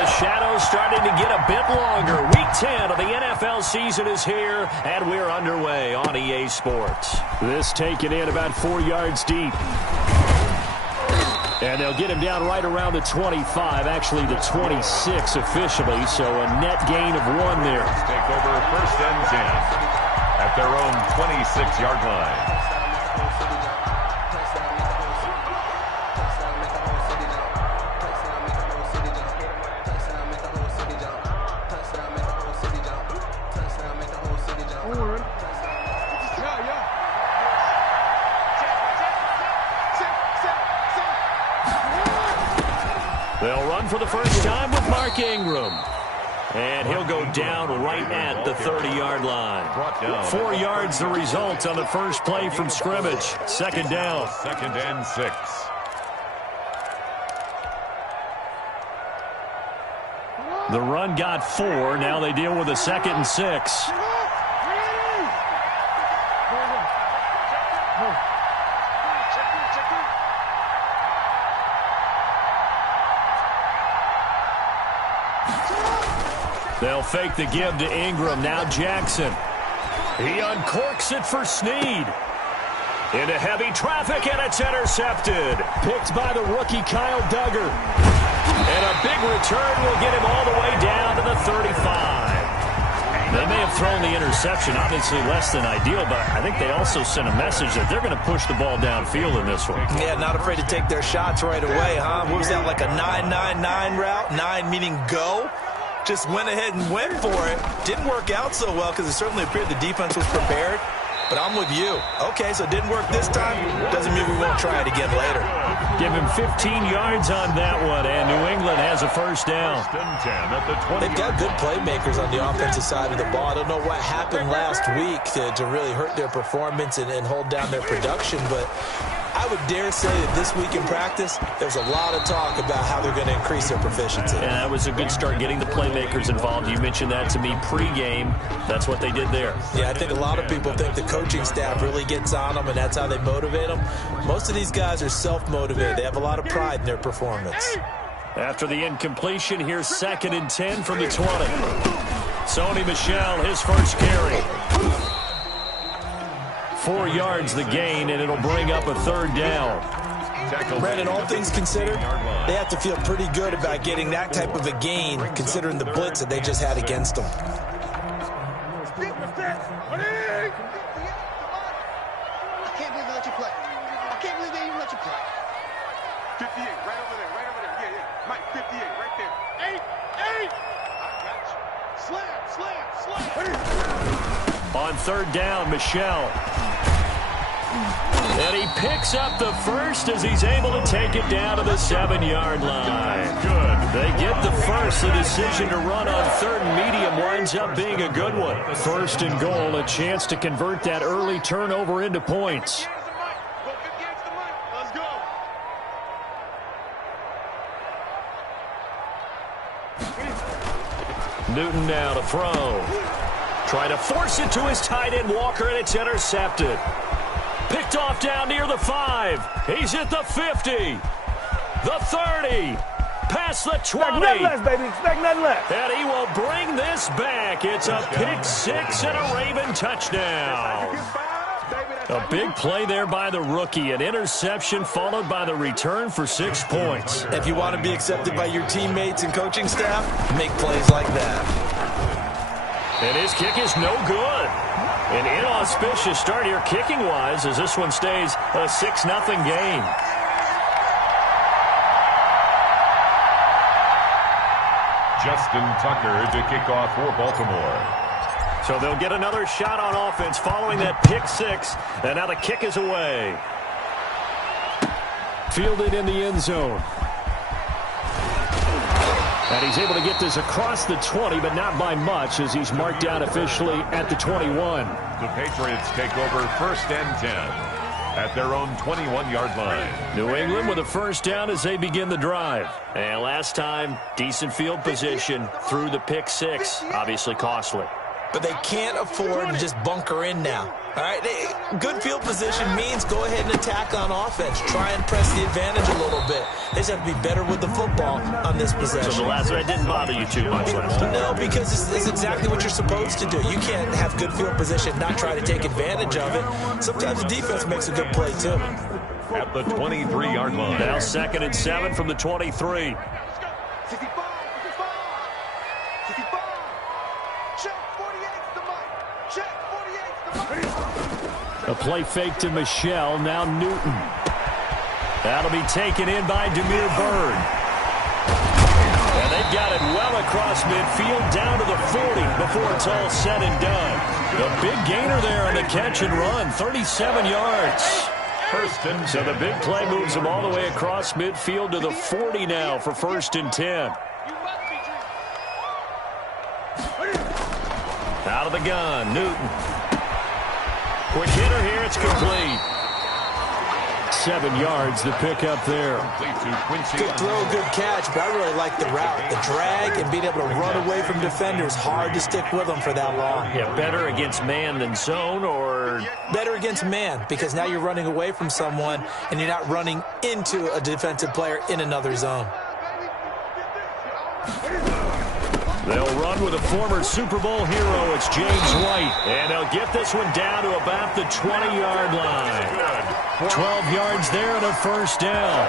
the shadows starting to get a bit longer. Week 10 of the NFL season is here, and we're underway on EA Sports. This taken in about 4 yards deep. And they'll get him down right around the 25, actually the 26 officially, so a net gain of 1 there. Take over 1st and 10 at their own 26-yard line. They'll run for the first time with Mark Ingram. And he'll go down right at the 30-yard line. 4 yards the result on the first play from scrimmage. Second down. 2nd and 6. The run got 4. Now they deal with a 2nd and 6. They'll fake the give to Ingram. Now Jackson. He uncorks it for Snead. Into heavy traffic, and it's intercepted. Picked by the rookie Kyle Duggar. And a big return will get him all the way down to the 35. They may have thrown the interception, obviously less than ideal, but I think they also sent a message that they're going to push the ball downfield in this one. Yeah, not afraid to take their shots right away, huh? What was that, like a 9-9-9 route? 9 meaning go? Just went ahead and went for it. Didn't work out so well because it certainly appeared the defense was prepared. But I'm with you. Okay, so it didn't work this time. Doesn't mean we won't try it again later. Give him 15 yards on that one, and New England has a first down. They've got good playmakers on the offensive side of the ball. I don't know what happened last week to really hurt their performance and hold down their production, but I would dare say that this week in practice, there's a lot of talk about how they're going to increase their proficiency. And that was a good start getting the playmakers involved. You mentioned that to me pregame. That's what they did there. Yeah, I think a lot of people think the coaching staff really gets on them, and that's how they motivate them. Most of these guys are self-motivated. They have a lot of pride in their performance. After the incompletion, here's 2nd and 10 from the 20. Sony Michel, his first carry. 4 yards the gain, and it'll bring up a 3rd down. Brandon, all things considered, they have to feel pretty good about getting that type of a gain, considering the blitz that they just had against them. On 3rd down, Michel. And he picks up the first as he's able to take it down to the 7-yard line. Good. They get the first. The decision to run on 3rd and medium winds up being a good one. 1st and goal, a chance to convert that early turnover into points. Newton now to throw. Trying to force it to his tight end, Walker, and it's intercepted. Picked off down near the 5. He's at the 50. The 30. Past the 20. Expect nothing less, baby. Expect nothing less. And he will bring this back. It's a pick 6 and a Raven touchdown. A big play there by the rookie. An interception followed by the return for 6 points. If you want to be accepted by your teammates and coaching staff, make plays like that. And his kick is no good. An inauspicious start here kicking-wise as this one stays a 6-0 game. Justin Tucker to kick off for Baltimore. So they'll get another shot on offense following that pick 6. And now the kick is away. Fielded in the end zone. And he's able to get this across the 20, but not by much as he's marked down officially at the 21. The Patriots take over 1st and 10 at their own 21-yard line. New England with a first down as they begin the drive. And last time, decent field position through the pick 6, obviously costly. but they can't afford to just bunker in now. All right, good field position means go ahead and attack on offense. Try and press the advantage a little bit. They just have to be better with the football on this possession. So the last one didn't bother you too much last time? No, because it's exactly what you're supposed to do. You can't have good field position, not try to take advantage of it. Sometimes the defense makes a good play, too. At the 23-yard line. Now 2nd and 7 from the 23. A play fake to Michelle. Now Newton. That'll be taken in by Tmil Bird. And they've got it well across midfield down to the 40 before it's all said and done. The big gainer there on the catch and run, 37 yards. So the big play moves them all the way across midfield to the 40 now for 1st and 10. Out of the gun, Newton. Quick hitter here, it's complete. 7 yards to pick up there. Good throw, good catch, but I really like the route. The drag and being able to run away from defenders, hard to stick with them for that long. Yeah, better against man than zone, or? Better against man, because now you're running away from someone and you're not running into a defensive player in another zone. They'll run with a former Super Bowl hero. It's James White. And they'll get this one down to about the 20-yard line. 12 yards there and a 1st down.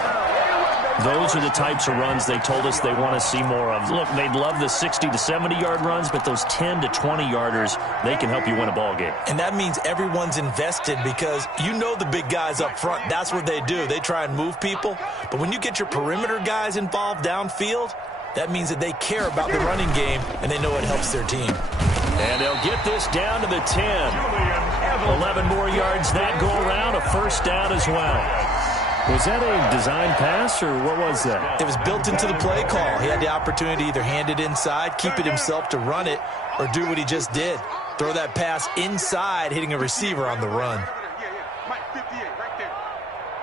Those are the types of runs they told us they want to see more of. Look, they'd love the 60 to 70-yard runs, but those 10 to 20-yarders, they can help you win a ball game. And that means everyone's invested because you know the big guys up front. That's what they do. They try and move people. But when you get your perimeter guys involved downfield, that means that they care about the running game, and they know it helps their team. And they'll get this down to the 10. 11 more yards that go around, a 1st down as well. Was that a design pass, or what was that? It was built into the play call. He had the opportunity to either hand it inside, keep it himself to run it, or do what he just did. Throw that pass inside, hitting a receiver on the run. Mike, 58, right there.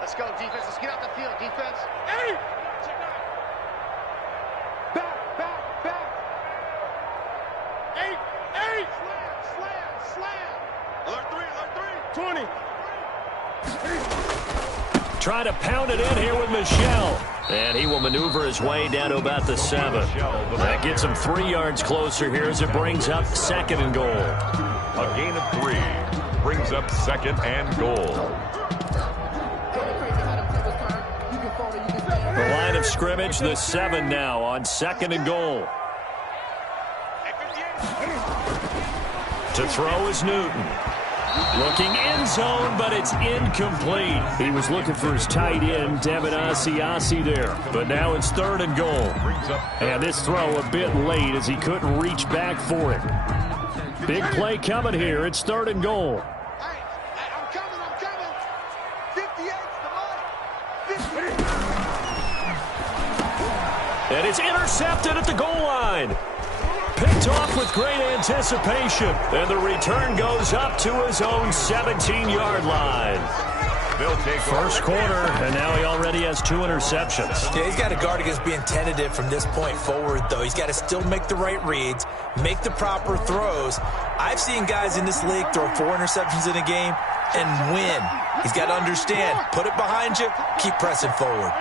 Let's go, defense. Let's get out the field, defense. Hey! Back. 8. Slam. Alert 3. 20. Trying to pound it in here with Michelle. And he will maneuver his way down to about the 7. That gets him 3 yards closer here as it brings up 2nd and goal. A gain of 3 brings up 2nd and goal. The line of scrimmage, the 7 now on 2nd and goal. To throw is Newton. Looking end zone, but it's incomplete. He was looking for his tight end, Devin Asiasi there. But now it's 3rd and goal. And this throw a bit late as he couldn't reach back for it. Big play coming here. It's 3rd and goal. I'm coming. 58's the line. 58. And it's intercepted at the goal line. Picked off with great anticipation. And the return goes up to his own 17-yard line. They'll take 1st quarter, and now he already has 2 interceptions. Yeah, he's got to guard against being tentative from this point forward, though. He's got to still make the right reads, make the proper throws. I've seen guys in this league throw 4 interceptions in a game and win. He's got to understand, put it behind you, keep pressing forward.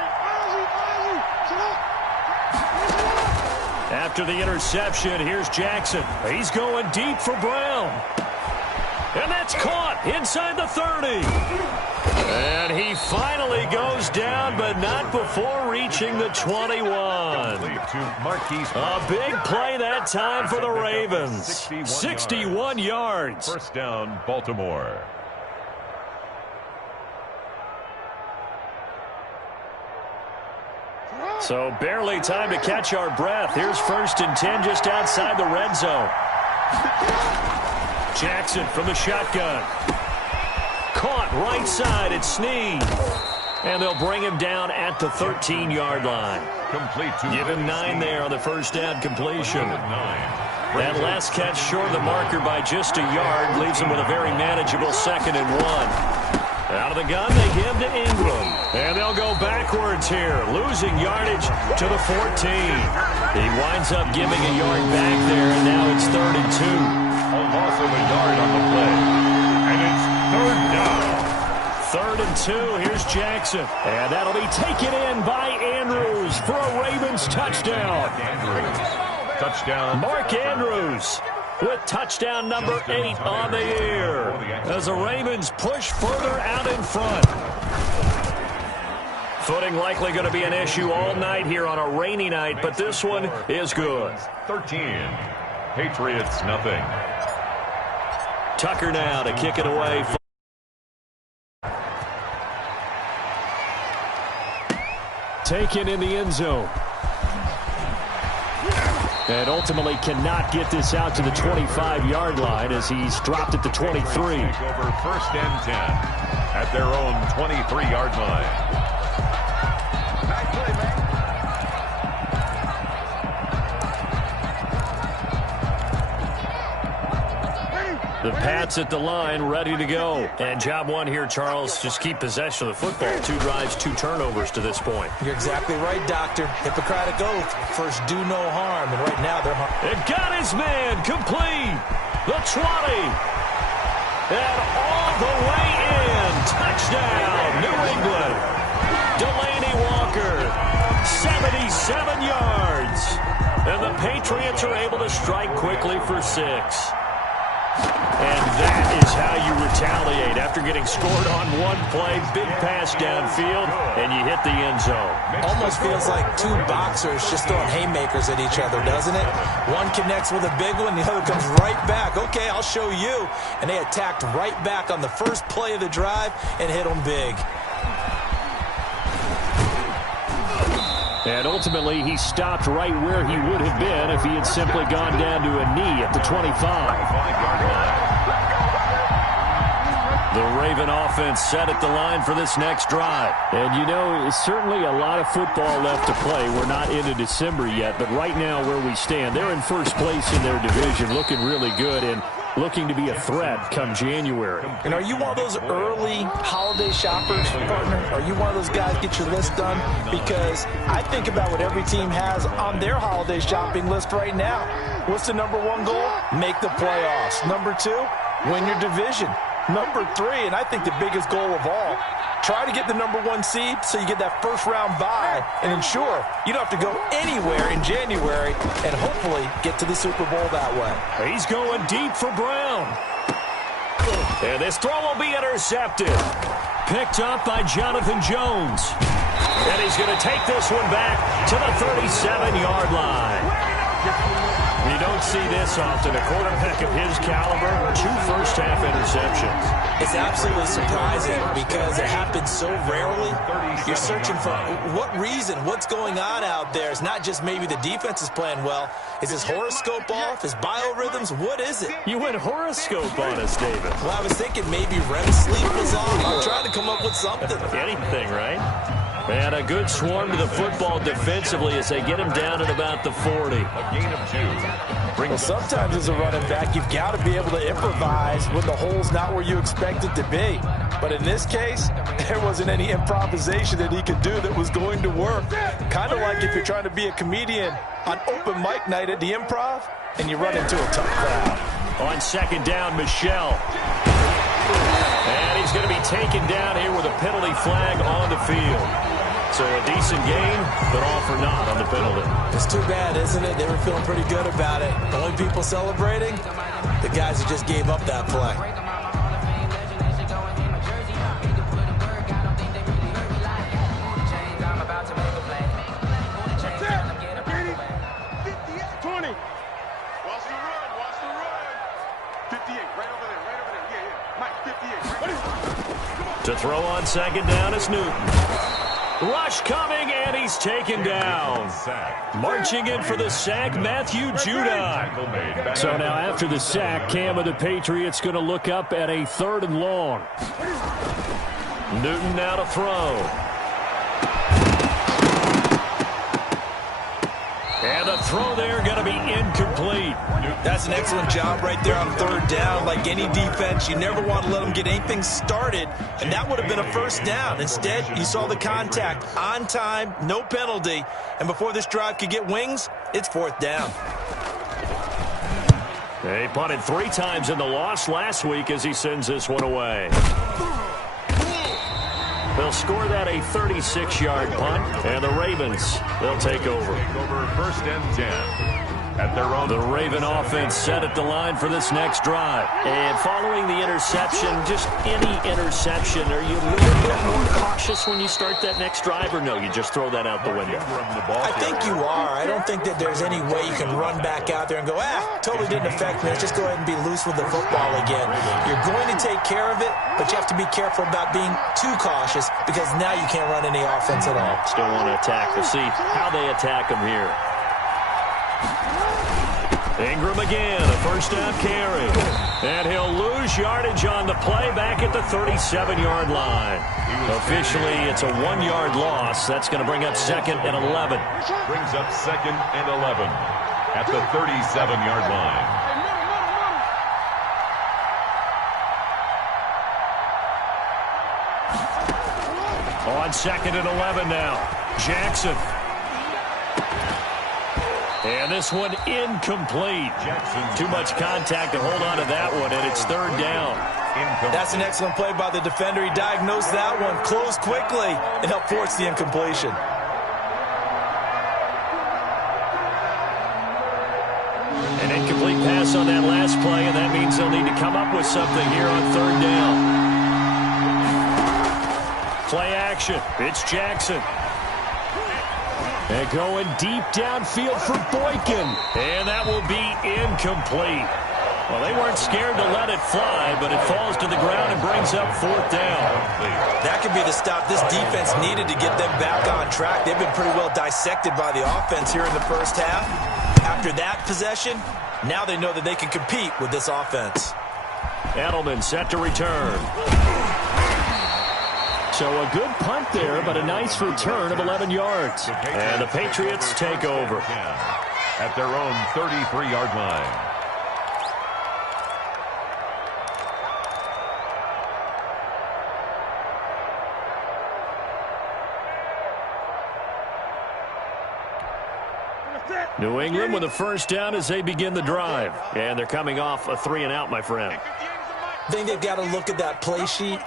After the interception, here's Jackson. He's going deep for Brown. And that's caught inside the 30. And he finally goes down, but not before reaching the 21. A big play that time for the Ravens. 61 yards. 1st down, Baltimore. So barely time to catch our breath. Here's 1st and 10 just outside the red zone. Jackson from the shotgun. Caught right side at Snead. And they'll bring him down at the 13-yard line. Give him 9 there on the 1st down completion. That last catch short of the marker by just a yard leaves him with a very manageable 2nd and 1. Out of the gun, they give to Ingram. And they'll go backwards here, losing yardage to the 14. He winds up giving a yard back there, and now it's 3rd and 2. loss of a yard on the play. And it's third down. 3rd and 2. Here's Jackson. And that'll be taken in by Andrews for a Ravens touchdown. Touchdown. Mark Andrews with touchdown number 8 on the year as the Ravens push further out in front. Footing likely going to be an issue all night here on a rainy night, but this one is good. 13. Patriots, nothing. Tucker now to kick it away. Taken in the end zone. And ultimately cannot get this out to the 25-yard line as he's dropped at the 23. Take over 1st and 10 at their own 23-yard line. The Pats at the line, ready to go. And job one here, Charles, just keep possession of the football. 2 drives, 2 turnovers to this point. You're exactly right, Doctor. Hippocratic oath. First, do no harm. And right now, they're harm. It got his man complete. The 20. And all the way in. Touchdown, New England. Delaney Walker, 77 yards. And the Patriots are able to strike quickly for 6. And that is how you retaliate after getting scored on one play. Big pass downfield, and you hit the end zone. Almost feels like 2 boxers just throwing haymakers at each other, doesn't it? One connects with a big one, the other comes right back. Okay, I'll show you. And they attacked right back on the first play of the drive and hit them big. And ultimately, he stopped right where he would have been if he had simply gone down to a knee at the 25. The Raven offense set at the line for this next drive. And, you know, it's certainly a lot of football left to play. We're not into December yet, but right now where we stand, they're in first place in their division, looking really good and looking to be a threat come January. And are you one of those early holiday shoppers, partner? Are you one of those guys get your list done? Because I think about what every team has on their holiday shopping list right now. What's the number 1 goal? Make the playoffs. Number 2, win your division. Number 3, and I think the biggest goal of all, try to get the number 1 seed so you get that first-round bye and ensure you don't have to go anywhere in January and hopefully get to the Super Bowl that way. He's going deep for Brown. And this throw will be intercepted. Picked up by Jonathan Jones. And he's going to take this one back to the 37-yard line. You don't see this often. A quarterback of his caliber, 2 first-half interceptions. It's absolutely surprising because it happens so rarely. You're searching for what reason, what's going on out there. It's not just maybe the defense is playing well. Is his horoscope off? His biorhythms? What is it? You went horoscope on us, David. Well, I was thinking maybe REM sleep was off. I'm trying to come up with something. Anything, right? And a good swarm to the football defensively as they get him down at about the 40. A gain of 2. Well, sometimes as a running back, you've got to be able to improvise when the hole's not where you expect it to be. But in this case, there wasn't any improvisation that he could do that was going to work. Kind of like if you're trying to be a comedian on open mic night at the Improv and you run into a tough crowd. On 2nd down, Michelle. And he's going to be taken down here with a penalty flag on the field. So a decent game, but all for naught on the penalty. It's too bad, isn't it? They were feeling pretty good about it. The only people celebrating, the guys who just gave up that play. To throw on 2nd down is Newton. Rush coming, and he's taken down. Marching in for the sack, Matthew Judon. So now after the sack, Cam of the Patriots going to look up at a 3rd and long. Newton now to throw. And the throw there going to be incomplete. That's an excellent job right there on 3rd down. Like any defense, you never want to let them get anything started, and that would have been a 1st down. Instead, you saw the contact on time, no penalty, and before this drive could get wings, it's 4th down. They punted 3 times in the loss last week as he sends this one away. They'll score that a 36-yard punt, and the Ravens, they'll take over. First and 10. At their own. The Raven offense set at the line for this next drive. And following the interception, just any interception, are you a little bit more cautious when you start that next drive, or no, you just throw that out the window? I think you are. I don't think that there's any way you can run back out there and go, totally didn't affect me. Let's just go ahead and be loose with the football again. You're going to take care of it, but you have to be careful about being too cautious because now you can't run any offense at all. Still want to attack. We'll see how they attack them here. Ingram again, a first down carry. And he'll lose yardage on the play back at the 37-yard line. Officially, it's a 1-yard loss. That's going to bring up 2nd and 11. Brings up 2nd and 11 at the 37-yard line. On 2nd and 11 now. Jackson. And this one incomplete. Too much contact to hold on to that one, and it's 3rd down. That's an excellent play by the defender. He diagnosed that one, closed quickly, and helped force the incompletion. An incomplete pass on that last play, and that means they'll need to come up with something here on 3rd down. Play action. It's Jackson. And going deep downfield for Boykin. And that will be incomplete. Well, they weren't scared to let it fly, but it falls to the ground and brings up 4th down. That could be the stop this defense needed to get them back on track. They've been pretty well dissected by the offense here in the first half. After that possession, now they know that they can compete with this offense. Edelman set to return. So a good punt there, but a nice return of 11 yards. And the Patriots take over. At their own 33-yard line. New England with a first down as they begin the drive. And they're coming off a 3-and-out, my friend. I think they've got to look at that play sheet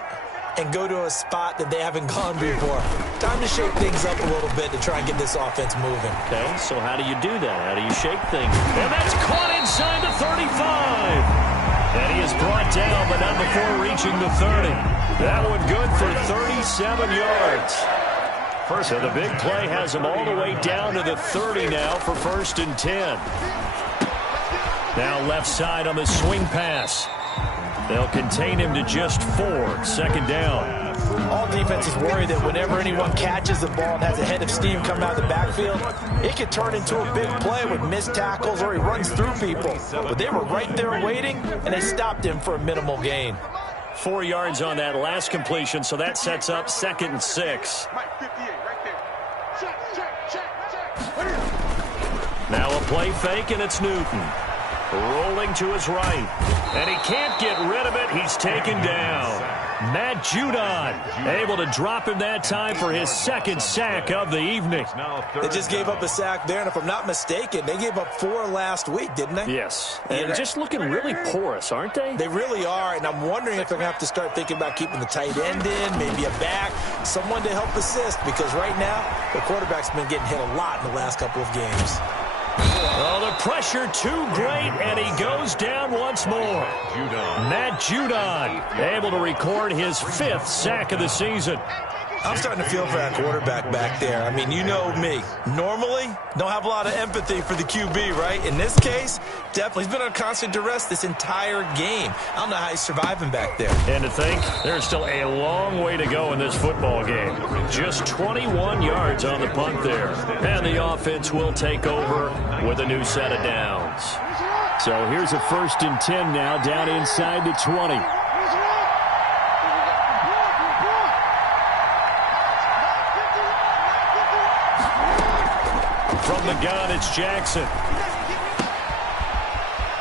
and go to a spot that they haven't gone before. Time to shake things up a little bit to try and get this offense moving. Okay, so how do you do that? How do you shake things? And that's caught inside the 35. And he is brought down, but not before reaching the 30. That one good for 37 yards. So the big play has him all the way down to the 30 now for 1st and 10. Now left side on the swing pass. They'll contain him to just 4. 2nd down. All defenses worry that whenever anyone catches the ball and has a head of steam coming out of the backfield, it could turn into a big play with missed tackles or he runs through people. But they were right there waiting, and they stopped him for a minimal gain. 4 yards on that last completion, so that sets up 2nd and 6. Now a play fake, and it's Newton. Rolling to his right. And he can't get rid of it. He's taken down. Matt Judon able to drop him that time for his 2nd sack of the evening. They just gave up a sack there, and if I'm not mistaken, they gave up 4 last week, didn't they? Yes. And just looking really porous, aren't they? They really are, and I'm wondering if they're going to have to start thinking about keeping the tight end in, maybe a back, someone to help assist, because right now, the quarterback's been getting hit a lot in the last couple of games. Oh, the pressure too great, and he goes down once more. Matt Judon able to record his 5th sack of the season. I'm starting to feel for that quarterback back there. I mean, you know me. Normally, don't have a lot of empathy for the QB, right? In this case, definitely. He's been on constant duress this entire game. I don't know how he's surviving back there. And to think, there's still a long way to go in this football game. Just 21 yards on the punt there. And the offense will take over with a new set of downs. So here's a 1st and 10 now, down inside the 20. From the gun, it's Jackson.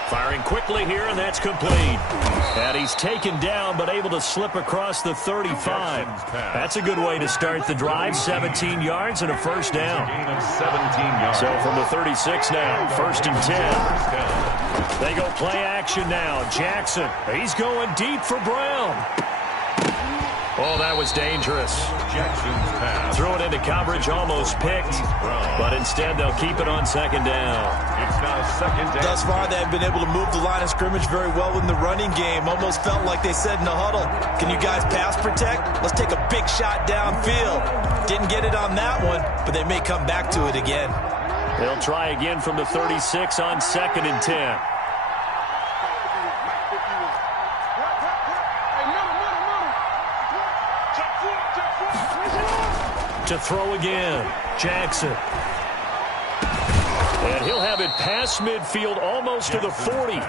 Firing quickly here, and that's complete. And he's taken down, but able to slip across the 35. That's a good way to start the drive. 17 yards and a first down. Gain of 17 yards. So from the 36 now, 1st and 10. They go play action now. Jackson, he's going deep for Brown. Oh, that was dangerous. Jackson's pass. Threw it into coverage, almost picked. But instead, they'll keep it on second down. It's now second down. Thus far, they've been able to move the line of scrimmage very well in the running game. Almost felt like they said in the huddle, can you guys pass protect? Let's take a big shot downfield. Didn't get it on that one, but they may come back to it again. They'll try again from the 36 on 2nd and 10. To throw again, Jackson. And he'll have it past midfield almost to the 40.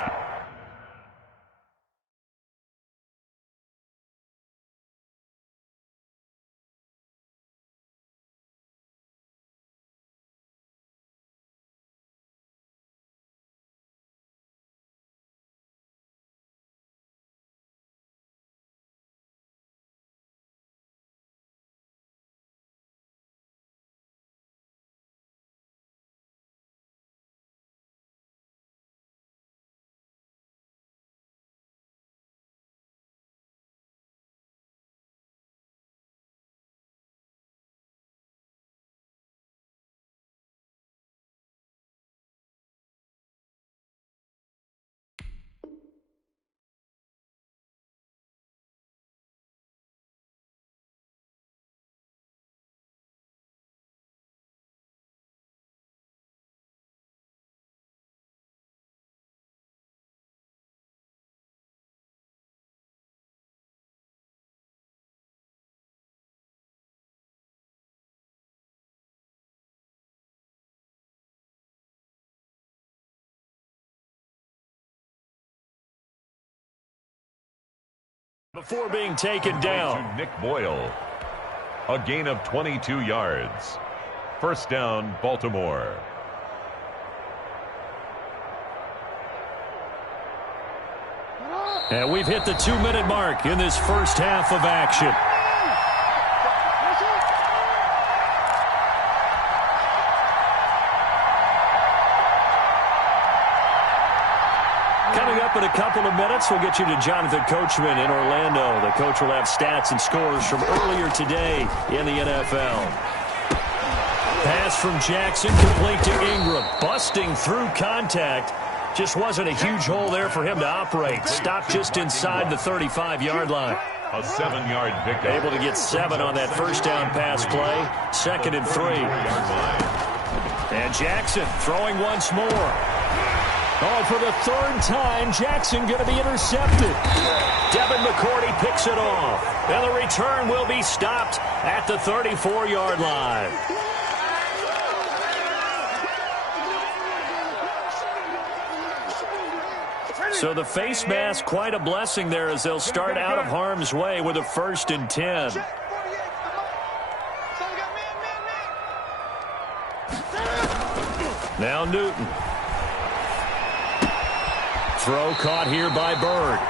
Before being taken down. To Nick Boyle. A gain of 22 yards. First down, Baltimore. And we've hit the 2-minute mark in this first half of action. Coming up in a couple of minutes, we'll get you to Jonathan Coachman in Orlando. The coach will have stats and scores from earlier today in the NFL. Pass from Jackson, complete to Ingram. Busting through contact. Just wasn't a huge hole there for him to operate. Stopped just inside the 35-yard line. A 7-yard pickup. Able to get 7 on that first down pass play. 2nd and 3. And Jackson throwing once more. Oh, for the 3rd time, Jackson going to be intercepted. Devin McCourty picks it off. And the return will be stopped at the 34-yard line. So the face mask, quite a blessing there as they'll start out of harm's way with a 1st and 10. Now Newton. Throw caught here by Bird.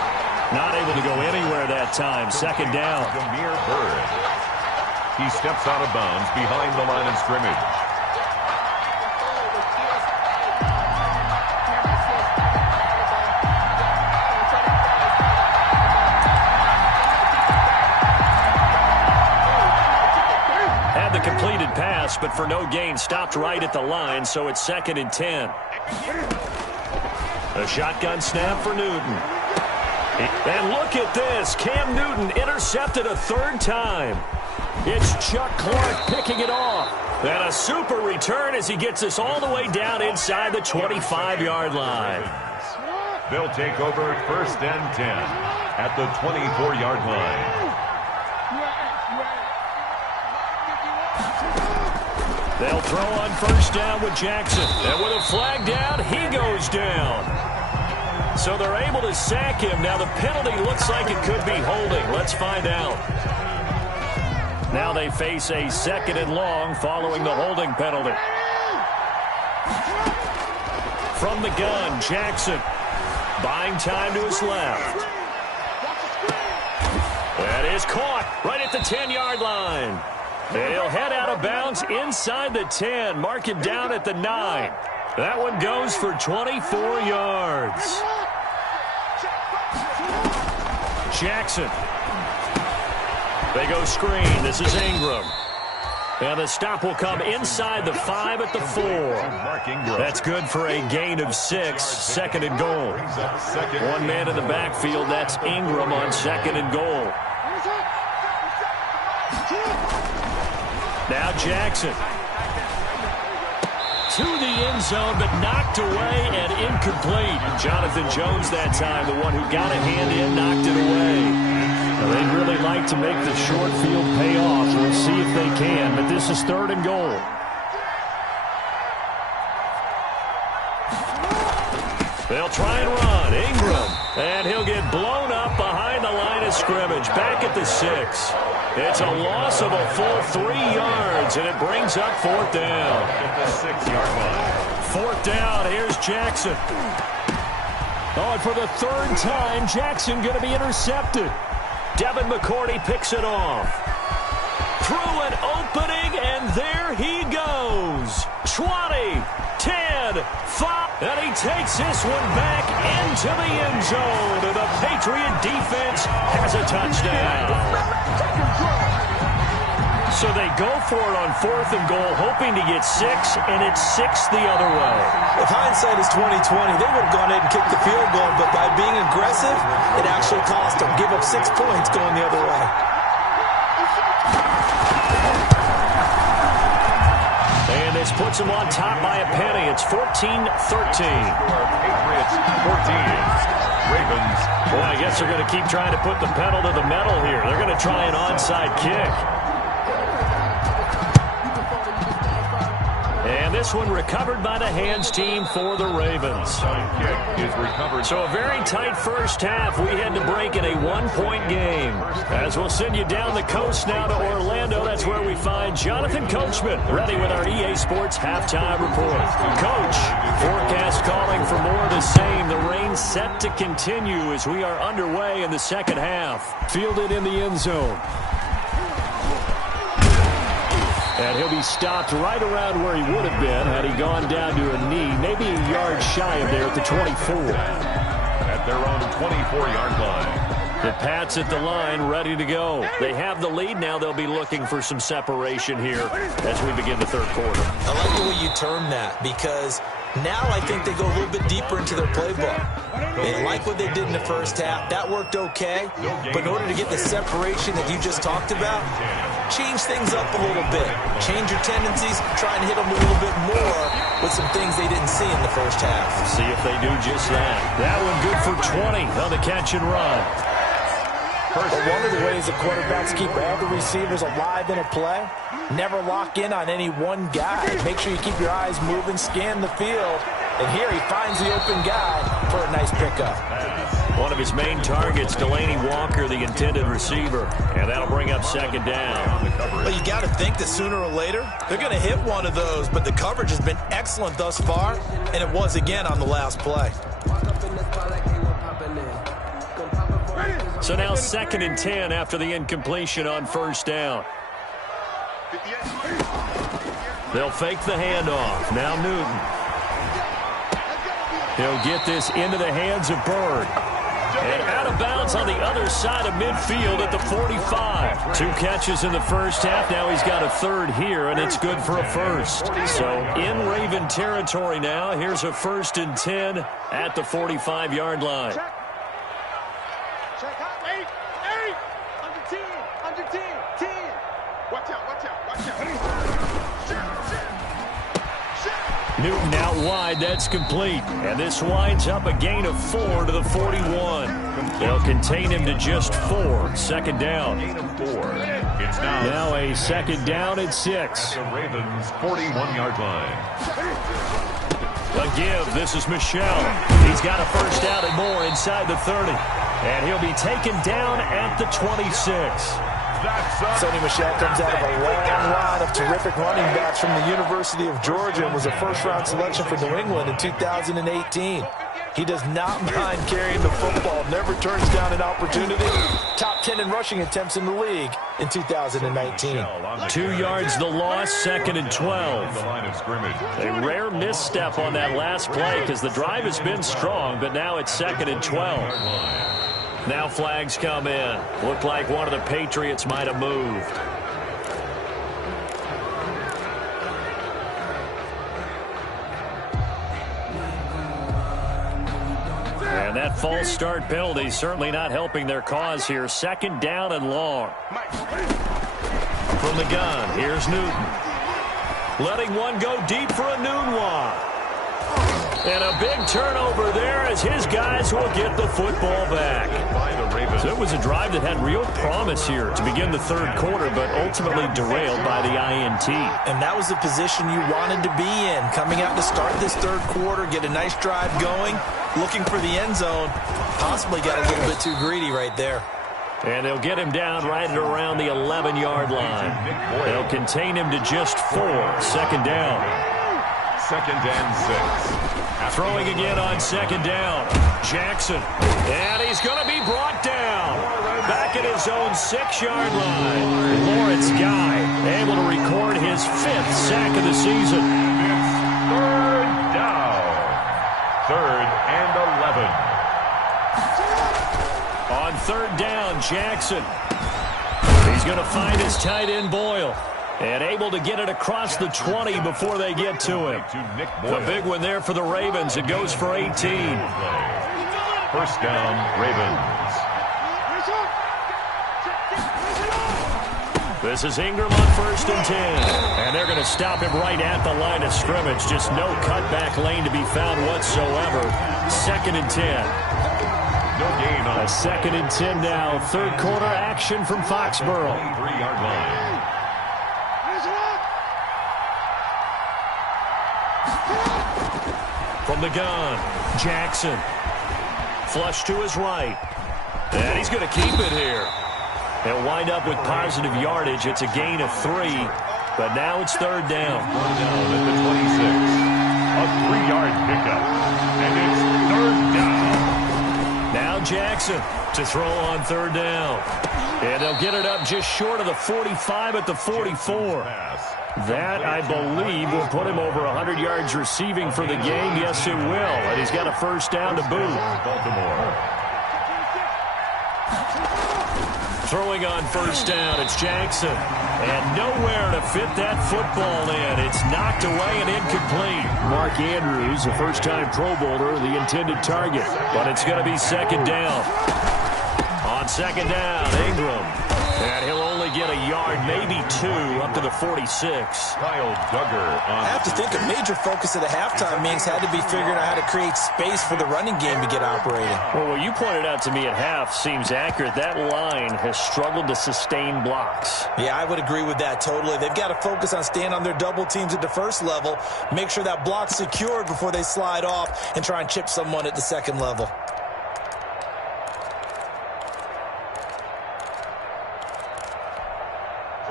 Not able to go anywhere that time. 2nd down. Jameer Bird. He steps out of bounds behind the line of scrimmage. Completed pass, but for no gain, stopped right at the line, so it's 2nd and 10. A shotgun snap for Newton. And look at this. Cam Newton intercepted a 3rd time. It's Chuck Clark picking it off. And a super return as he gets us all the way down inside the 25-yard line. They'll take over 1st and 10 at the 24-yard line. They'll throw on 1st down with Jackson. And with a flag down, he goes down. So they're able to sack him. Now the penalty looks like it could be holding. Let's find out. Now they face a 2nd and long following the holding penalty. From the gun, Jackson. Buying time to his left. That is caught right at the 10-yard line. They'll head out of bounds inside the 10. Mark it down at the 9. That one goes for 24 yards. Jackson. They go screen. This is Ingram. And the stop will come inside the 5 at the 4. That's good for a gain of 6, second and goal. One man in the backfield, that's Ingram on second and goal. Now Jackson. To the end zone, but knocked away and incomplete. Jonathan Jones that time, the one who got a hand in, knocked it away. Well, they'd really like to make the short field pay off. We'll see if they can, but this is third and goal. They'll try and run. Ingram. And he'll get blown up behind the line of scrimmage. Back at the 6. It's a loss of a full 3 yards, and it brings up fourth down. At the 6-yard line. Fourth down. Here's Jackson. Oh, and for the third time, Jackson going to be intercepted. Devin McCourty picks it off. Through an opening, and there he goes. 20, 10, 5. And he takes this one back into the end zone. And the Patriot defense has a touchdown. So they go for it on fourth and goal, hoping to get 6, and it's 6 the other way. If hindsight is 20/20, they would have gone ahead and kicked the field goal, but by being aggressive, it actually cost them. Give up 6 points going the other way. And this puts them on top by a penny. It's 14-13. Patriots 14. Ravens. Well, I guess they're going to keep trying to put the pedal to the metal here. They're going to try an onside kick. And this one recovered by the hands team for the Ravens. Kick is recovered. So a very tight first half. We had to break in a 1-point game. As we'll send you down the coast now to Orlando. That's where we find Jonathan Coachman ready with our EA Sports halftime report. Coach, forecast calling for more of the same. The rain set to continue as we are underway in the second half. Fielded in the end zone. And he'll be stopped right around where he would have been had he gone down to a knee, maybe a yard shy of there at the 24. At their own 24-yard line. The Pats at the line, ready to go. They have the lead. Now they'll be looking for some separation here as we begin the third quarter. I like the way you term that, because now I think they go a little bit deeper into their playbook. They like what they did in the first half. That worked okay. But in order to get the separation that you just talked about, change things up a little bit. Change your tendencies. Try and hit them a little bit more with some things they didn't see in the first half. See if they do just that. That one good for 20 on the catch and run. But one of the ways the quarterbacks keep all the receivers alive in a play, never lock in on any one guy. Make sure you keep your eyes moving, scan the field. And here he finds the open guy for a nice pickup. One of his main targets, Delaney Walker, the intended receiver. And that'll bring up second down. Well, you got to think that sooner or later, they're going to hit one of those. But the coverage has been excellent thus far, and it was again on the last play. So now second and 10 after the incompletion on first down. They'll fake the handoff. Now Newton. He'll get this into the hands of Bird. And out of bounds on the other side of midfield at the 45. 2 catches in the first half. Now he's got a third here, and it's good for a first. So in Raven territory now. Here's a 1st and 10 at the 45-yard line. Check out. 8. Under 10. 10. Watch out. Newton out wide. That's complete. And this winds up a gain of 4 to the 41. They'll contain him to just 4. Second down. Gain of 4. It's Now a second down at 6. the Ravens' 41-yard line. A give. This is Michelle. He's got a first down and more inside the 30. And he'll be taken down at the 26. Sonny Michel comes out of a long line of terrific running backs from the University of Georgia and was a first-round selection for New England in 2018. He does not mind carrying the football, never turns down an opportunity. Top 10 in rushing attempts in the league in 2019. 2 yards the loss, 2nd and 12. A rare misstep on that last play because the drive has been strong, but now it's 2nd and 12. Now flags come in. Looked like one of the Patriots might have moved. And that false start penalty certainly not helping their cause here. 2nd down and long. From the gun, here's Newton. Letting one go deep for a Nunwa. And a big turnover there as his guys will get the football back. So it was a drive that had real promise here to begin the 3rd quarter, but ultimately derailed by the INT. And that was the position you wanted to be in. Coming out to start this 3rd quarter, get a nice drive going, looking for the end zone. Possibly got a little bit too greedy right there. And they'll get him down right at around the 11-yard line. They'll contain him to just 4. 2nd down. 2nd and 6. Throwing again on 2nd down. Jackson. And he's going to be brought down. Back at his own 6-yard line. Lawrence Guy able to record his 5th sack of the season. 3rd down. 3rd and 11. On 3rd down, Jackson. He's going to find his tight end, Boyle. And able to get it across the 20 before they get to him. A big one there for the Ravens. It goes for 18. 1st down, Ravens. This is Ingram on 1st and 10. And they're going to stop him right at the line of scrimmage. Just no cutback lane to be found whatsoever. 2nd and 10. No gain on a 2nd and 10 now. 3rd quarter action from Foxborough. 3-yard line. From the gun, Jackson. Flush to his right. And he's going to keep it here. They'll wind up with positive yardage. It's a gain of 3. But now it's 3rd down. Down at the 26. A 3-yard pickup. And it's 3rd down. Now Jackson to throw on 3rd down. And they'll get it up just short of the 45 at the 44. That, I believe, will put him over 100 yards receiving for the game. Yes, it will. And he's got a 1st down to boot. Baltimore. Throwing on 1st down, it's Jackson. And nowhere to fit that football in. It's knocked away and incomplete. Mark Andrews, a first-time Pro Bowler, the intended target. But it's going to be 2nd down. On 2nd down, Ingram. And he'll only get a yard, maybe 2, up to the 46. Kyle Duggar. I have to think a major focus of the halftime meetings had to be figuring out how to create space for the running game to get operating. Well, what you pointed out to me at half seems accurate. That line has struggled to sustain blocks. Yeah, I would agree with that totally. They've got to focus on staying on their double teams at the 1st level, make sure that block's secured before they slide off and try and chip someone at the 2nd level.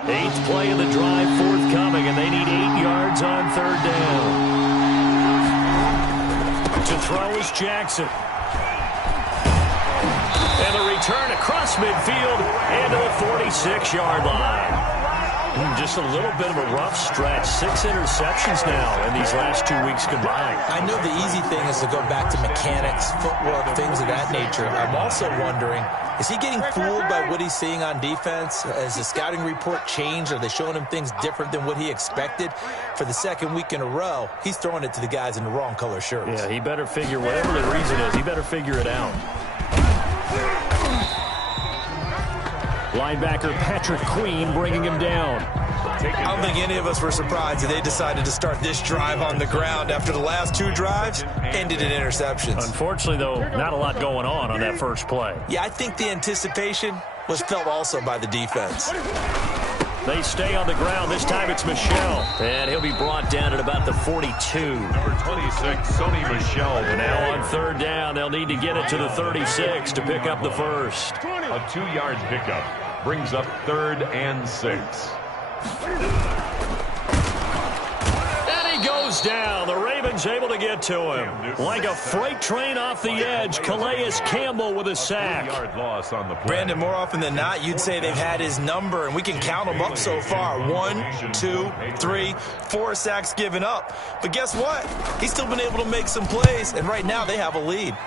8th play of the drive forthcoming, and they need 8 yards on 3rd down. To throw is Jackson. And the return across midfield and to the 46-yard line. Just a little bit of a rough stretch. 6 interceptions now in these last 2 weeks combined. I know the easy thing is to go back to mechanics, footwork, things of that nature. I'm also wondering, is he getting fooled by what he's seeing on defense? Has the scouting report changed? Are they showing him things different than what he expected? For the 2nd week in a row, he's throwing it to the guys in the wrong color shirts. Yeah, he better figure, whatever the reason is, he better figure it out. Linebacker Patrick Queen bringing him down. I don't think any of us were surprised that they decided to start this drive on the ground after the last 2 drives ended in interceptions. Unfortunately, though, not a lot going on that first play. Yeah, I think the anticipation was felt also by the defense. They stay on the ground. This time it's Michel. And he'll be brought down at about the 42. Number 26, Sony Michel. And now on 3rd down, they'll need to get it to the 36 to pick up the 1st. A 2-yard pickup brings up 3rd and 6. And he goes goes down. The Ravens able to get to him. Like a freight train off the edge, Calais Campbell with a sack. Loss on the play. Brandon, more often than not, you'd say they've had his number, and we can count them up so far. 1, 2, 3, 4 sacks given up. But guess what? He's still been able to make some plays, and right now they have a lead.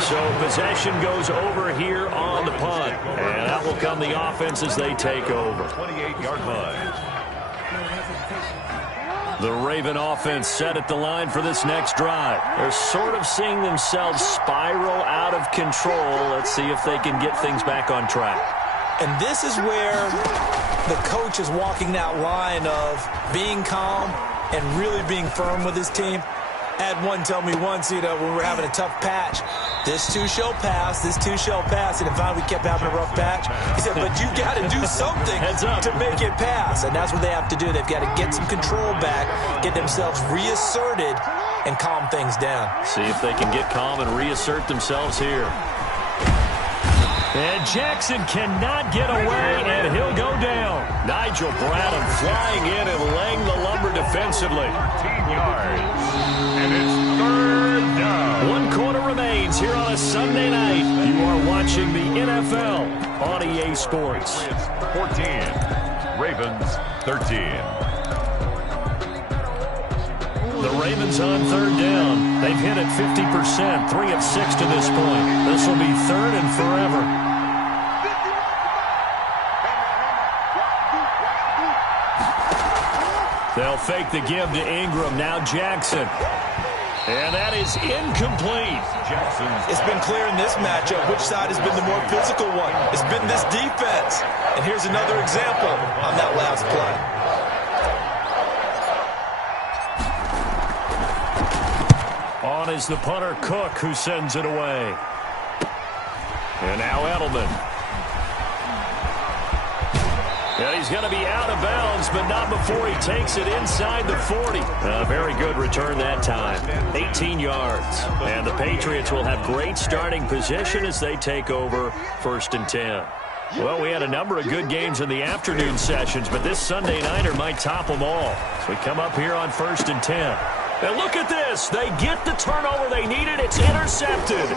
So possession goes over here on the punt. And out will come the offense as they take over. 28-yard line. The Raven offense set at the line for this next drive. They're sort of seeing themselves spiral out of control. Let's see if they can get things back on track. And this is where the coach is walking that line of being calm and really being firm with his team. Had one tell me once, when we're having a tough patch, this too shall pass, this too shall pass. And if we kept having a rough patch, he said, but you got to do something to make it pass. And that's what they have to do. They've got to get some control back, get themselves reasserted, and calm things down. See if they can get calm and reassert themselves here. And Jackson cannot get away, and he'll go down. Nigel Bradham flying in and laying the lumber defensively. 15 yards. And it's third down. 1 quarter remains here on a Sunday night. You are watching the NFL on EA Sports. 14. Ravens 13. The Ravens on third down. They've hit it 50%, 3 of 6 to this point. This will be third and forever. They'll fake the give to Ingram. Now Jackson. And that is incomplete. It's been clear in this matchup which side has been the more physical one. It's been this defense. And here's another example on that last play. On is the punter, Cook, who sends it away. And now Edelman. And he's going to be out of bounds, but not before he takes it inside the 40. A very good return that time. 18 yards. And the Patriots will have great starting position as they take over 1st and 10. Well, we had a number of good games in the afternoon sessions, but this Sunday nighter might top them all. So we come up here on 1st and 10. And look at this. They get the turnover they needed. It's intercepted.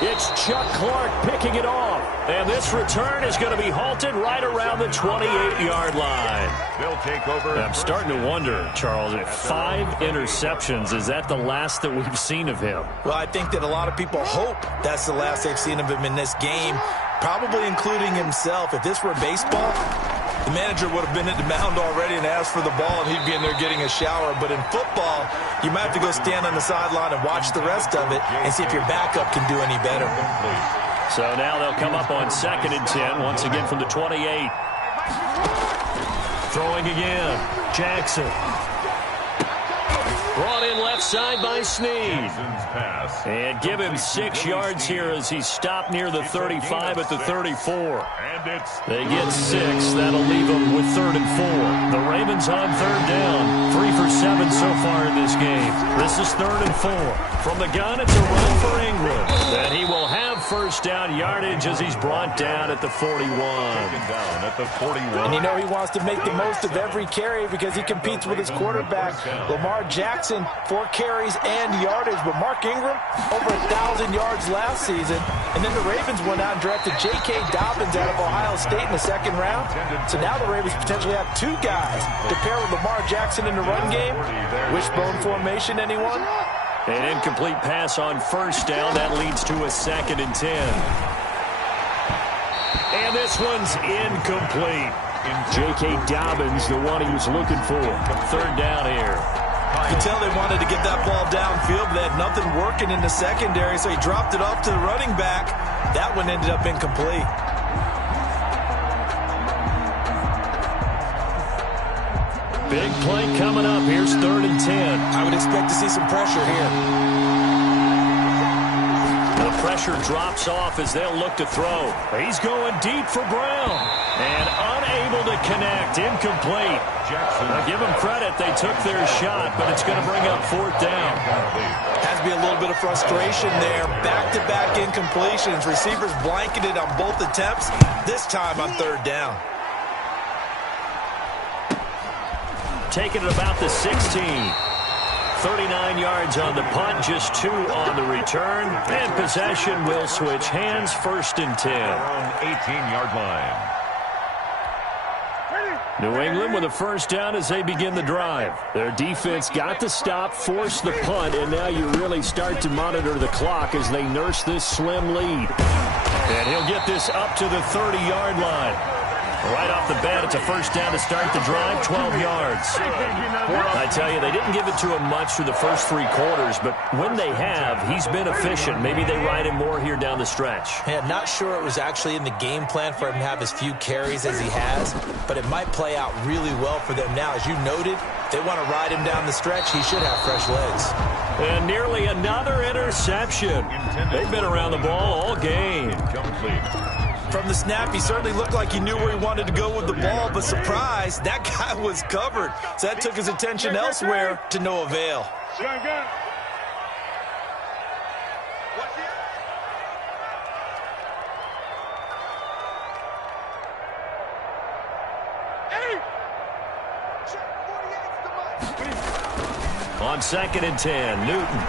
It's Chuck Clark picking it off. And this return is going to be halted right around the 28-yard line. They'll take over. I'm starting to wonder, Charles, if 5 interceptions, is that the last that we've seen of him? Well, I think that a lot of people hope that's the last they've seen of him in this game, probably including himself. If this were baseball, the manager would have been at the mound already and asked for the ball, and he'd be in there getting a shower. But in football, you might have to go stand on the sideline and watch the rest of it and see if your backup can do any better. So now they'll come up on 2nd and 10, once again from the 28. Throwing again. Jackson. Brought in left side by Snead. And give him 6 yards here as he's stopped near the 35 at the 34. They get 6. That'll leave them with 3rd and 4. The Ravens on 3rd down. 3 for 7 so far in this game. This is 3rd and 4. From the gun, it's a run for Ingram. And he will have 1st down yardage as he's brought down at the 41. And he wants to make the most of every carry because he competes with his quarterback, Lamar Jackson, 4 carries and yardage. But Mark Ingram, over 1,000 yards last season. And then the Ravens went out and drafted J.K. Dobbins out of Ohio State in the 2nd round. So now the Ravens potentially have 2 guys to pair with Lamar Jackson in the run game. Wishbone formation, anyone? An incomplete pass on 1st down. That leads to a 2nd and 10. And this one's incomplete. J.K. Dobbins, the one he was looking for. 3rd down here. You can tell they wanted to get that ball downfield, but they had nothing working in the secondary, so he dropped it off to the running back. That one ended up incomplete. Big play coming up. Here's 3rd and 10. I would expect to see some pressure here. The pressure drops off as they'll look to throw. He's going deep for Brown. And unable to connect. Incomplete. Now give them credit. They took their shot, but it's going to bring up 4th down. Has to be a little bit of frustration there. Back-to-back incompletions. Receivers blanketed on both attempts. This time on 3rd down. taken at about the 16. 39 yards on the punt, just 2 on the return. And possession will switch hands, 1st and 10. Around 18-yard line. New England with a first down as they begin the drive. Their defense got the stop, forced the punt, and now you really start to monitor the clock as they nurse this slim lead. And he'll get this up to the 30-yard line. Right off the bat, it's a first down to start the drive, 12 yards. I tell you, they didn't give it to him much through the first 3 quarters, but when they have, he's been efficient. Maybe they ride him more here down the stretch. Hey, I'm not sure it was actually in the game plan for him to have as few carries as he has, but it might play out really well for them now. As you noted, they want to ride him down the stretch. He should have fresh legs. And nearly another interception. They've been around the ball all game. Complete. From the snap, he certainly looked like he knew where he wanted to go with the ball, but surprise, that guy was covered. So that took his attention elsewhere to no avail. On 2nd and 10, Newton.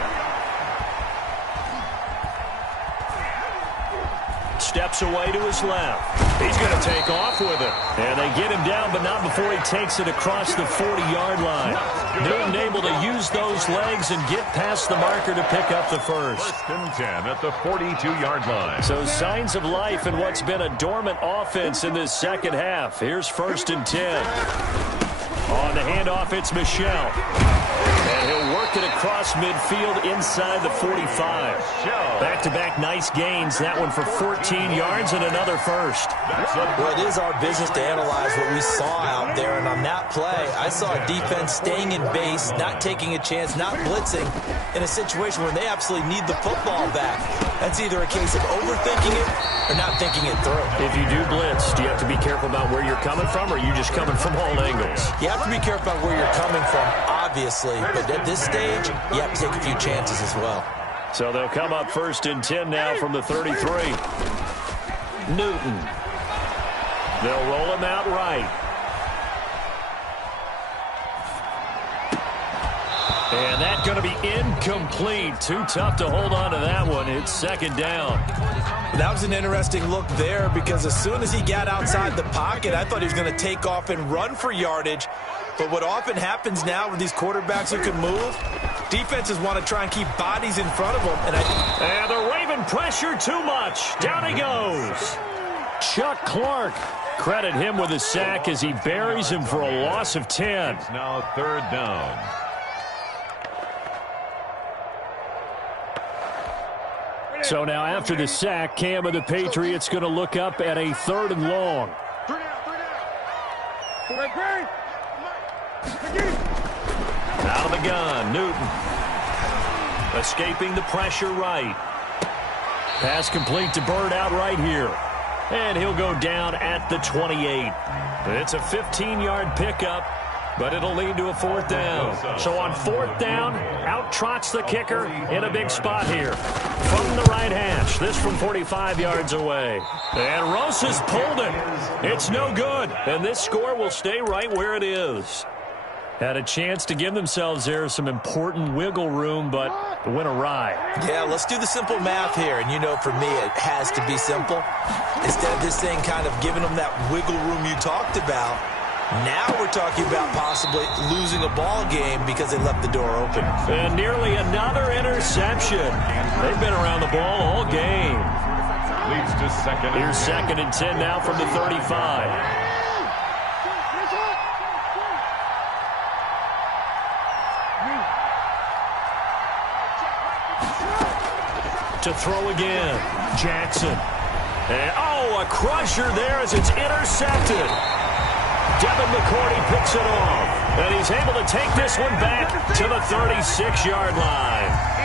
Steps away to his left. He's going to take off with it. And they get him down, but not before he takes it across the 40-yard line. Newton able to use those legs and get past the marker to pick up the first. 1st and 10 at the 42-yard line. So signs of life in what's been a dormant offense in this second half. Here's 1st and 10. On the handoff, it's Michel. And he'll work it across midfield inside the 45. Back-to-back nice gains. That one for 14 yards and another first. Well, it is our business to analyze what we saw out there. And on that play, I saw a defense staying in base, not taking a chance, not blitzing in a situation where they absolutely need the football back. That's either a case of overthinking it or not thinking it through. If you do blitz, do you have to be careful about where you're coming from, or are you just coming from all angles? You have to be careful about where you're coming from, obviously. But at this stage, you have to take a few chances as well. So they'll come up 1st and 10 now from the 33. Newton. They'll roll him out right. And that's going to be incomplete. Too tough to hold on to that one. It's 2nd down. That was an interesting look there because as soon as he got outside the pocket, I thought he was going to take off and run for yardage. But what often happens now with these quarterbacks who can move, defenses want to try and keep bodies in front of them. And the Raven pressure too much. Down he goes. Chuck Clark. Credit him with a sack as he buries him for a loss of 10. It's now 3rd down. So now after the sack, Cam of the Patriots going to look up at a 3rd and long. Out of the gun, Newton. Escaping the pressure right. Pass complete to Bird out right here. And he'll go down at the 28. It's a 15-yard pickup, but it'll lead to a 4th down. So on 4th down, out trots the kicker in a big spot here. From the right hash, this from 45 yards away. And Rosas pulled it. It's no good. And this score will stay right where it is. Had a chance to give themselves there some important wiggle room, but it went awry. Yeah, let's do the simple math here. And you know, for me, it has to be simple. Instead of this thing kind of giving them that wiggle room you talked about, now we're talking about possibly losing a ball game because they left the door open. And nearly another interception. They've been around the ball all game. Leads to 2nd. Here's 2nd and 10 now from the 35. To throw again, Jackson. And, a crusher there as it's intercepted. Devin McCourty picks it off. And he's able to take this one back to the 36-yard line.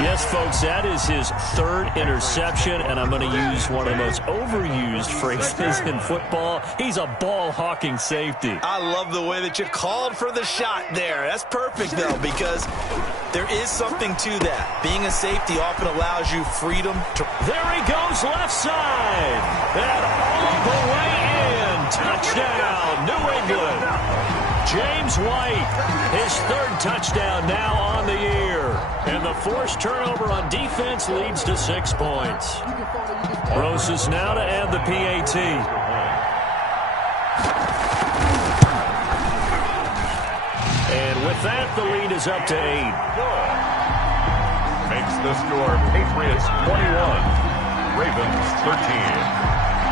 Yes, folks, that is his 3rd interception, and I'm going to use one of the most overused phrases in football. He's a ball-hawking safety. I love the way that you called for the shot there. That's perfect, though, because there is something to that. Being a safety often allows you freedom to... There he goes, left side. And all the way in. Touchdown, New England. James White. His third touchdown now on the year. And the forced turnover on defense leads to 6 points. Roses now to add the PAT. And with that, the lead is up to 8. Makes the score Patriots 21, Ravens 13.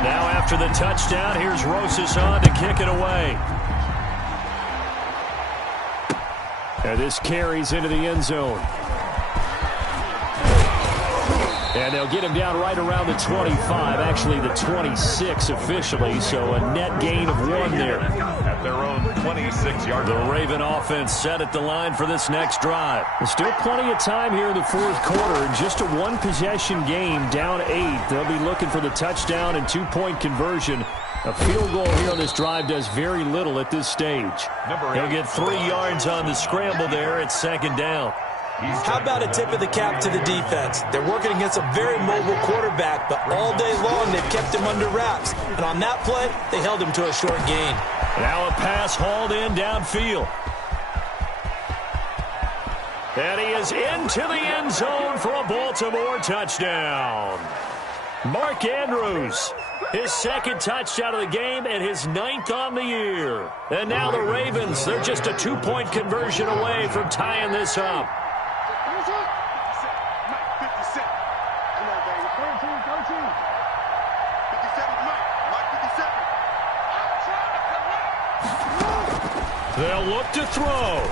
Now after the touchdown, here's Roses on to kick it away. And this carries into the end zone. And they'll get him down right around the 25, actually the 26 officially, so a net gain of 1 there. At their own 26-yard line. The Raven offense set at the line for this next drive. There's still plenty of time here in the fourth quarter. Just a one-possession game, down 8. They'll be looking for the touchdown and 2-point conversion. A field goal here on this drive does very little at this stage. He'll get 3 yards on the scramble there at second down. How about a tip of the cap to the defense? They're working against a very mobile quarterback, but all day long they've kept him under wraps. And on that play, they held him to a short gain. Now a pass hauled in downfield. And he is into the end zone for a Baltimore touchdown. Mark Andrews, his second touchdown of the game and his 9th on the year. And now the Ravens, they're just a 2-point conversion away from tying this up. They'll look to throw.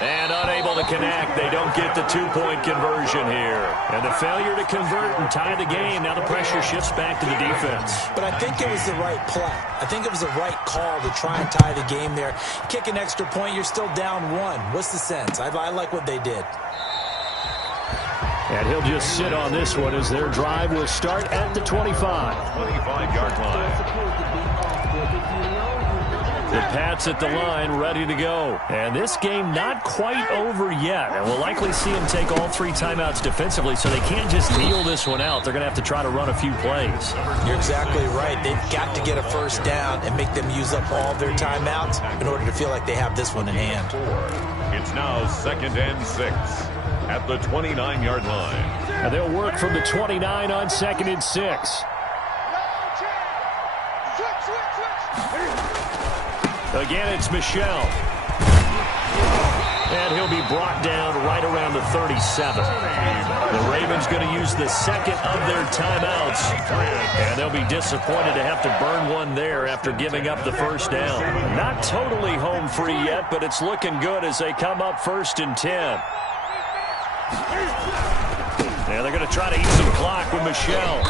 And unable to connect. They don't get the 2-point conversion here. And the failure to convert and tie the game. Now the pressure shifts back to the defense. But I think it was the right play. I think it was the right call to try and tie the game there. Kick an extra point, you're still down 1. What's the sense? I like what they did. And he'll just sit on this one as their drive will start at the 25. 25-yard line. The Pats at the line, ready to go. And this game not quite over yet. And we'll likely see them take all 3 timeouts defensively, so they can't just kneel this one out. They're going to have to try to run a few plays. You're exactly right. They've got to get a first down and make them use up all their timeouts in order to feel like they have this one in hand. It's now 2nd and 6 at the 29-yard line. And they'll work from the 29 on 2nd and 6. Again, it's Michel. And he'll be brought down right around the 37. The Ravens going to use the second of their timeouts. And they'll be disappointed to have to burn one there after giving up the first down. Not totally home free yet, but it's looking good as they come up 1st and 10. Yeah, they're going to try to eat some clock with Michel.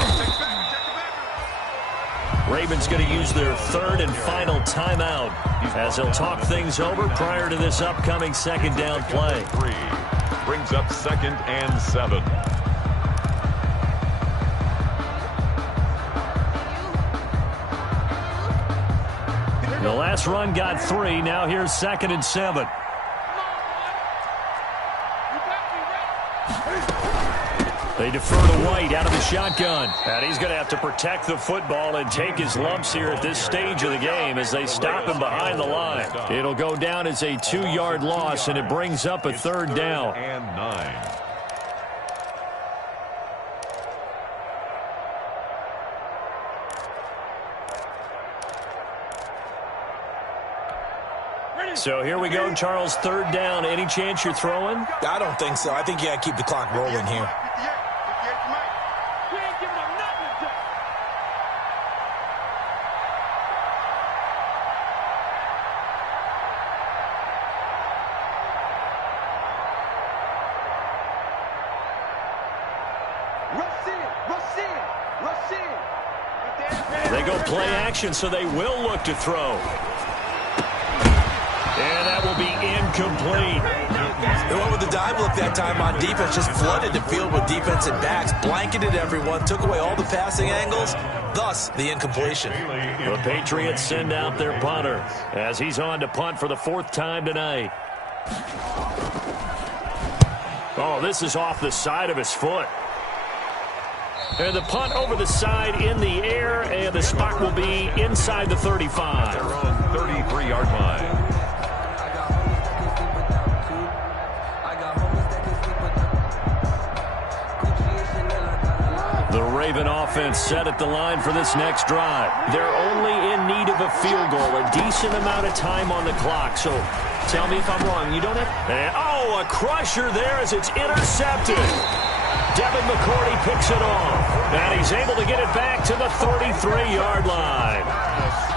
Ravens going to use their 3rd and final timeout as they'll talk things over prior to this upcoming 2nd down play. 3 brings up 2nd and 7. The last run got 3. Now here's 2nd and 7. They defer to White out of the shotgun. And he's going to have to protect the football and take his lumps here at this stage of the game as they stop him behind the line. It'll go down as a 2-yard loss, and it brings up a 3rd down. And 9. So here we go, Charles, 3rd down. Any chance you're throwing? I don't think so. I think you got to keep the clock rolling here. They go play action, so they will look to throw. And that will be incomplete. They went with the dive look that time on defense, just flooded the field with defensive backs, blanketed everyone, took away all the passing angles, thus the incompletion. The Patriots send out their punter as he's on to punt for the 4th time tonight. Oh, this is off the side of his foot. And the punt over the side in the air, and the spot will be inside the 35. Their own 33-yard line. Raven offense set at the line for this next drive. They're only in need of a field goal, a decent amount of time on the clock. So tell me if I'm wrong. You don't have... And, oh, a crusher there as it's intercepted. Devin McCourty picks it off. And he's able to get it back to the 33-yard line.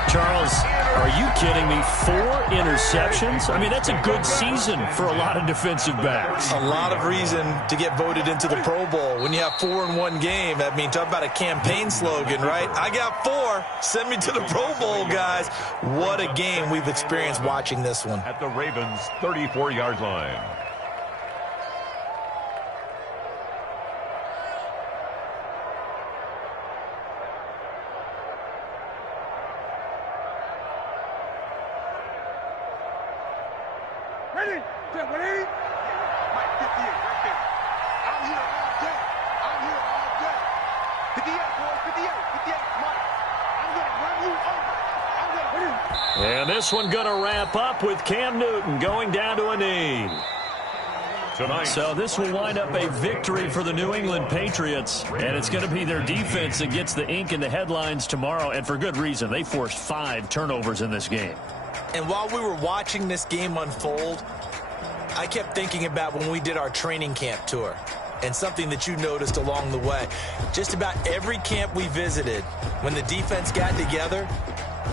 Charles, are you kidding me? 4 interceptions? I mean, that's a good season for a lot of defensive backs. A lot of reason to get voted into the Pro Bowl. When you have 4 in one game, I mean, talk about a campaign slogan, right? I got 4. Send me to the Pro Bowl, guys. What a game we've experienced watching this one. At the Ravens' 34-yard line. Ready? Get ready? Mike, 58, right there. I'm here all day. I'm here all day. 58, boys, 58, 58, Mike. I'm going to run you over. I'm going to... And this one going to wrap up with Cam Newton going down to a knee. Tonight. So this will wind up a victory for the New England Patriots, and it's going to be their defense that gets the ink in the headlines tomorrow, and for good reason. They forced 5 turnovers in this game. And while we were watching this game unfold, I kept thinking about when we did our training camp tour and something that you noticed along the way. Just about every camp we visited, when the defense got together,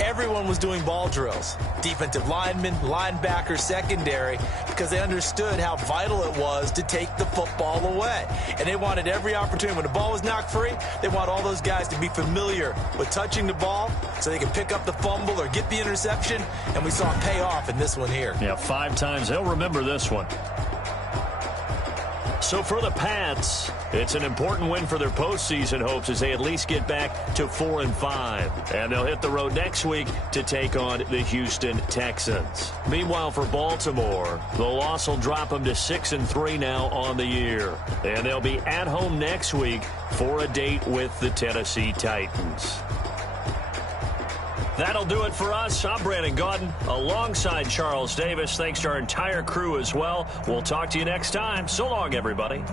everyone was doing ball drills. Defensive linemen, linebackers, secondary, because they understood how vital it was to take the football away. And they wanted every opportunity. When the ball was knocked free, they want all those guys to be familiar with touching the ball so they can pick up the fumble or get the interception. And we saw it pay off in this one here. Yeah, 5 times. They'll remember this one. So for the Pats, it's an important win for their postseason hopes as they at least get back to 4-5. And they'll hit the road next week to take on the Houston Texans. Meanwhile, for Baltimore, the loss will drop them to 6-3 now on the year. And they'll be at home next week for a date with the Tennessee Titans. That'll do it for us. I'm Brandon Gaudin alongside Charles Davis. Thanks to our entire crew as well. We'll talk to you next time. So long, everybody.